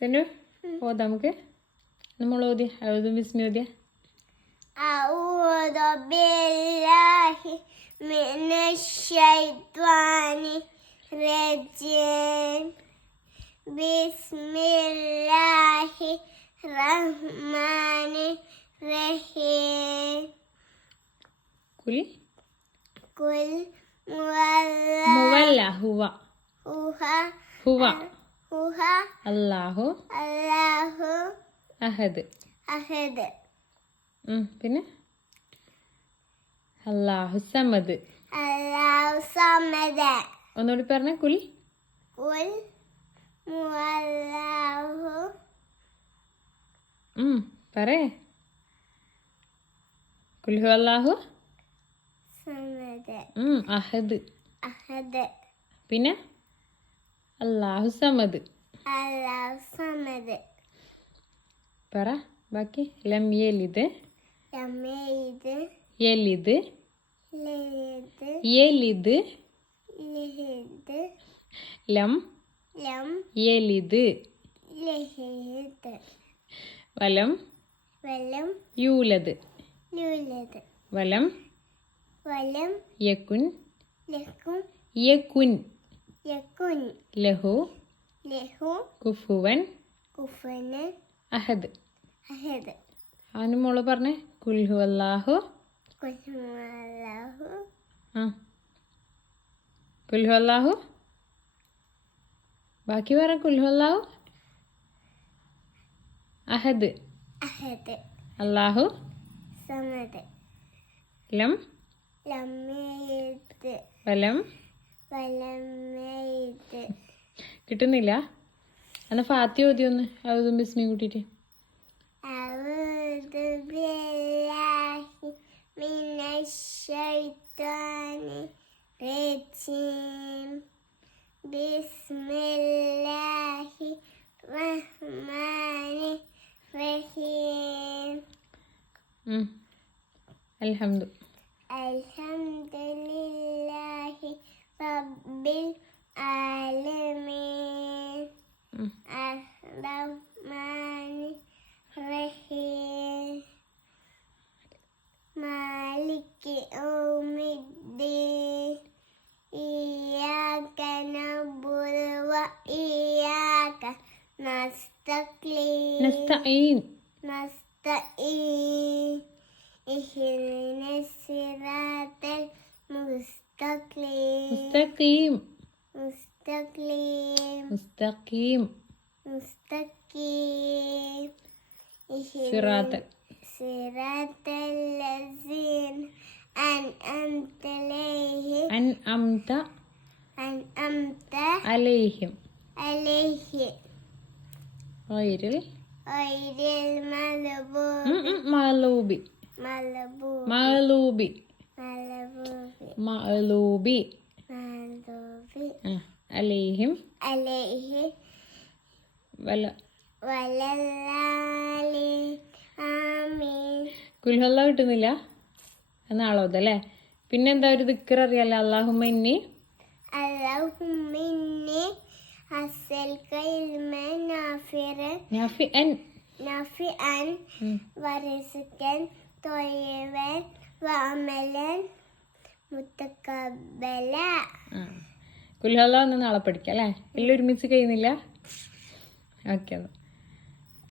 സെനു ഓതാ നമുക്ക് നമ്മൾ ഓതിയ അഴുതു ബിസ്മി ഓതിയ أعوذ بالله من الشيطان الرجيم بسم الله الرحمن الرحيم قل مولى هو الله أحد പിന്നെ അല്ലാഹു സമദ് ഒന്നുകൂടി പറഞ്ഞ കുൽ പറേ കുൽ ഹു അല്ലാഹു അഹദ് പിന്നെ അല്ലാഹു സമദ് പറ ബാക്കി ലം യലിദ് യലിദ് ലം യലിദ് വലം യൂലദ് വലം യകുൻ ലഹു കുഫുവൻ അഹദ് അവന് മോള് പറഞ്ഞേ കുൽഹു അല്ലാഹു കുൽഹു അല്ലാഹു ബാക്കി പറ കുൽഹു അല്ലാഹു അഹദ് അല്ലാഹു ലം വലം കിട്ടുന്നില്ല എന്നാ ഫാത്തി ഓതി ഒന്ന് അതും ബിസ്മി കൂട്ടിട്ട് أعوذ بالله من الشيطان الرجيم بسم الله الرحمن الرحيم الحمد لله رب العالمين الرحمن الرحيم مالك يوم الدين إياك نعبد وإياك نستعين اهدنا الصراط المستقيم صراط الذين أنعمت عليهم غير المغضوب عليهم ولا കുൽഹല്ല കിട്ടുന്നില്ല എന്നാളോ അതല്ലേ പിന്നെന്താ ഒരു ദിക്കർ അറിയാലോ അല്ലാഹുമ്മ ഇന്നി أسألك علما نافعا ورزقا طيبا وعملا متقبلا കുൽഹല്ല ഒന്ന് നാളെ പഠിക്കാം അല്ലേ എല്ലാം ഒരുമിച്ച് കഴിയുന്നില്ല ഓക്കെ